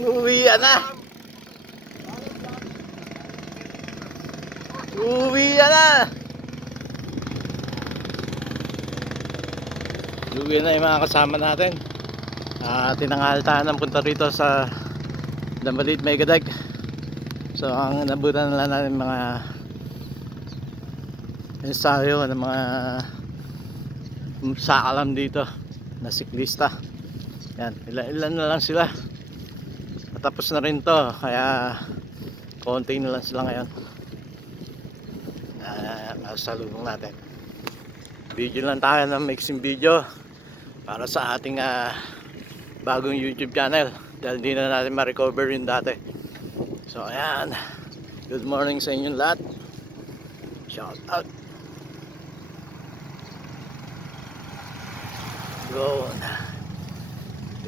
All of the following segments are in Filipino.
Uwi na. Uwi na. Uwi na yung mga kasama natin. Ah, tinanghal ng punta rito sa Dambalit Megadag. So ang nabutan na lang natin mga ensayo ng mga sakalam dito na siklista. Yan, ilan, ilan na lang sila. Patapos na rin to, kaya konti na lang sila ngayon. Uh, masalubong natin. Video lang tayo ng mixing video para sa ating ah, bagong YouTube channel dahil hindi na natin ma-recover yung dati. So ayan, good morning sa inyong lahat. Shout out. Na.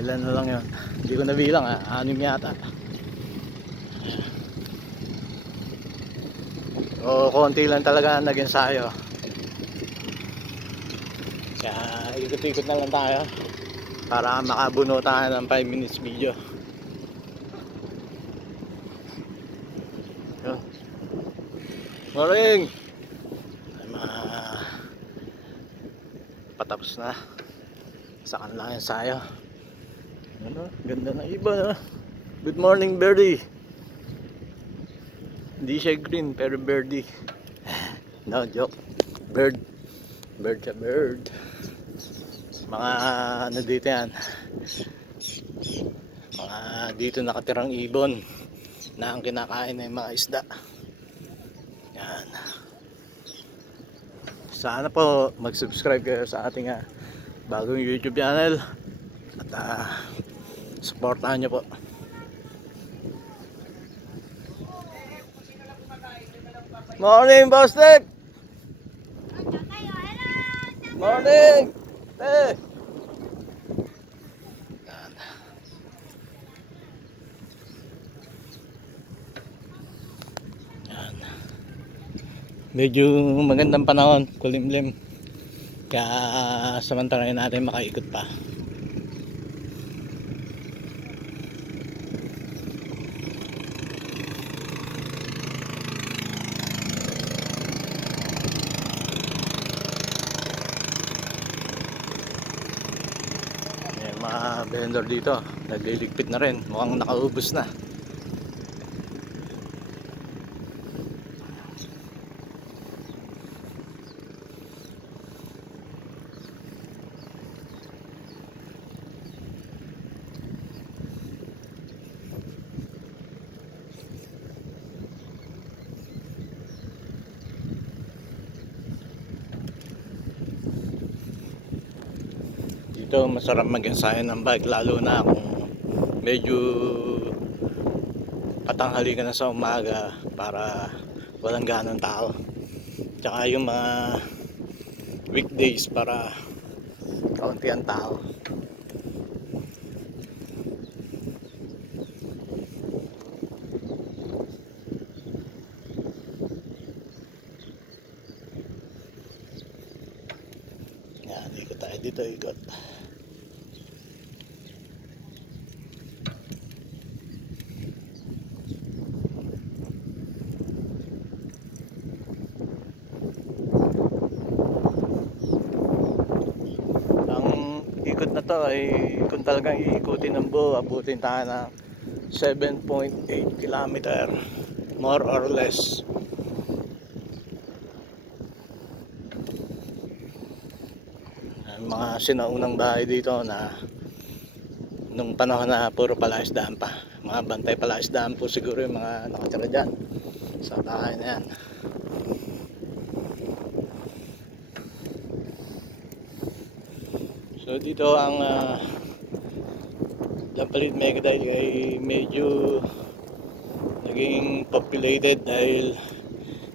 Ilan na lang yun? Hindi ko nabilang ha. Anim yata. O konti lang talaga ang nag-ensayo. Kaya ikot-ikot na lang tayo para makabuno tayo ng 5 minutes video. Yun. Morning! Patapos na sa kanilang ensayo. Ano? Ganda ng iba no? Good morning birdie. Hindi siya green pero birdie. No joke. Bird. Bird siya bird. Mga ano dito yan. Mga dito nakatirang ibon na ang kinakain ng mga isda. Yan. Sana po mag-subscribe kayo sa ating ah, bagong YouTube channel at ah, supportahan nyo po Morning, Boss Nick! Morning! Eh! Medyo magandang panahon, kulimlim. Kaya samantalahin natin makaikot pa. May mga vendor dito, nagliligpit na rin. Mukhang nakaubos na. Dito masarap mag-ensayo ng bike lalo na kung medyo patanghali ka na sa umaga para walang ganong tao. Tsaka yung mga weekdays para kaunti ang tao. Yan, ikot tayo dito, ikot. Ang ikot na to ay kung talagang iikutin ng buo, abutin tayo ng 7.8 kilometer more or less. Ang mga sinaunang bahay dito na nung panahon na puro palaisdaan pa. Mga bantay palaisdaan po siguro yung mga nakatira dyan sa bahay na yan. So dito ang uh, Lampalit Megadite ay medyo naging populated dahil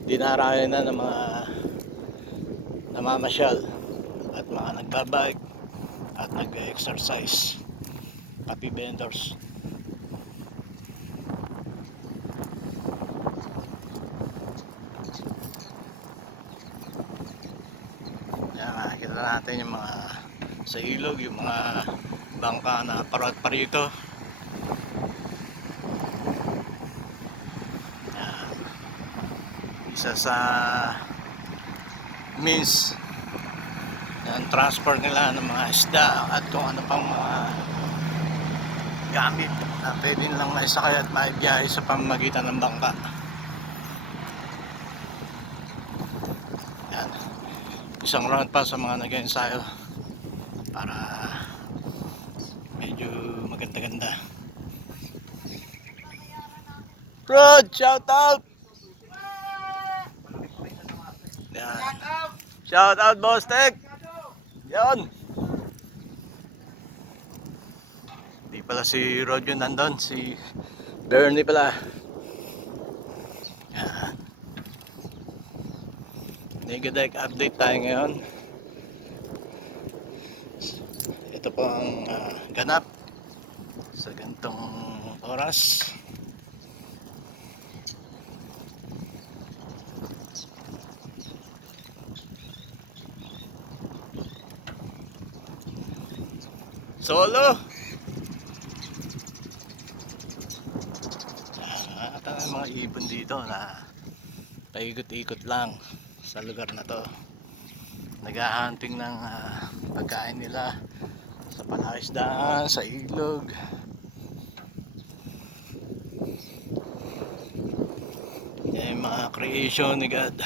dinarayan na ng mga namamasyal at mga nagbabike at nag-exercise. Pati vendors. Yan, makikita natin yung mga sa ilog yung mga bangka na parat parito isa sa means ng transport nila ng mga isda at kung ano pang mga gamit na pwede nilang maisakay at maibiyahe sa pamamagitan ng bangka. Yan. Isang round pa sa mga nag-ensayo para medyo maganda-ganda. Rod, shout out! Yan. Shout out, Boss Tech! Yan! Di pala si Rod yun nandun, si Bernie pala. Yan. Negadek update tayo ngayon. Ito po ang ah, ganap sa gantong oras. Solo. Ah, At ang mga ibon dito na paikot-ikot lang sa lugar na to. Naghahunting ng ah, pagkain nila sa palaisdaan, sa ilog. Yan yung mga creation ni God.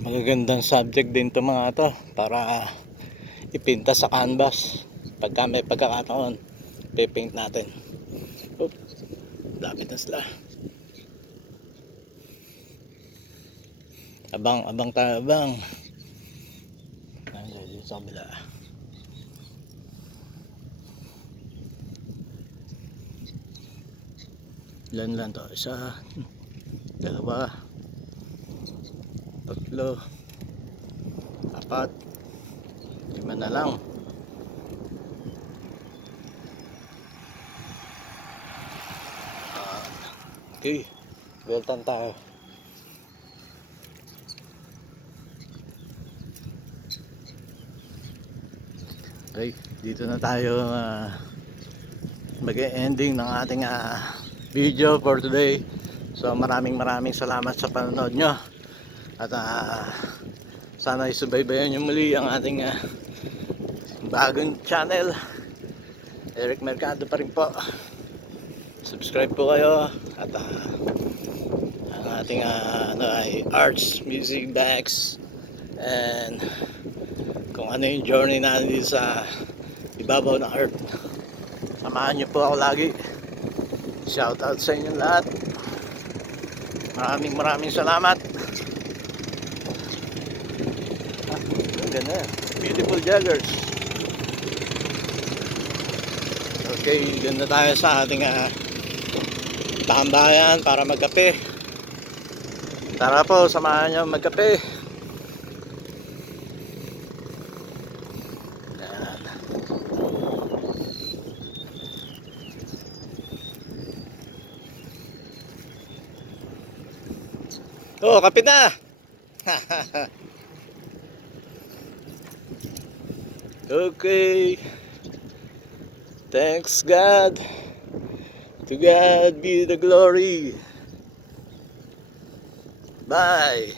Magagandang subject din to mga to para ipinta sa canvas. Pagka may pagkakataon pipaint natin. Oop, lapit na sila. Abang abang tayo abang. Nandiyan dito sa kabila. Ilan lang to? Isa dalawa tatlo. Apat. Lima na lang. Ah, okay. Welcome tayo. Okay dito na tayo mag-ending ng ating ah, video for today. So maraming maraming salamat sa panonood nyo at ah, sana isubaybayan nyo muli ang ating ah, bagong channel. Eric Mercado pa rin po. Subscribe po kayo. At ah, ang ating ah, ano, ay arts, music bags, and kung ano yung journey natin sa ibabaw ng earth. Samahan nyo po ako lagi. Shout out sa inyo lahat. Maraming maraming salamat. Ang ganda. Beautiful joggers. Okay, ganda tayo sa ating uh, tambayan para magkape. Tara po, samahan nyo magkape. Oh, kape na! Okay. Thanks God. To God be the glory. Bye.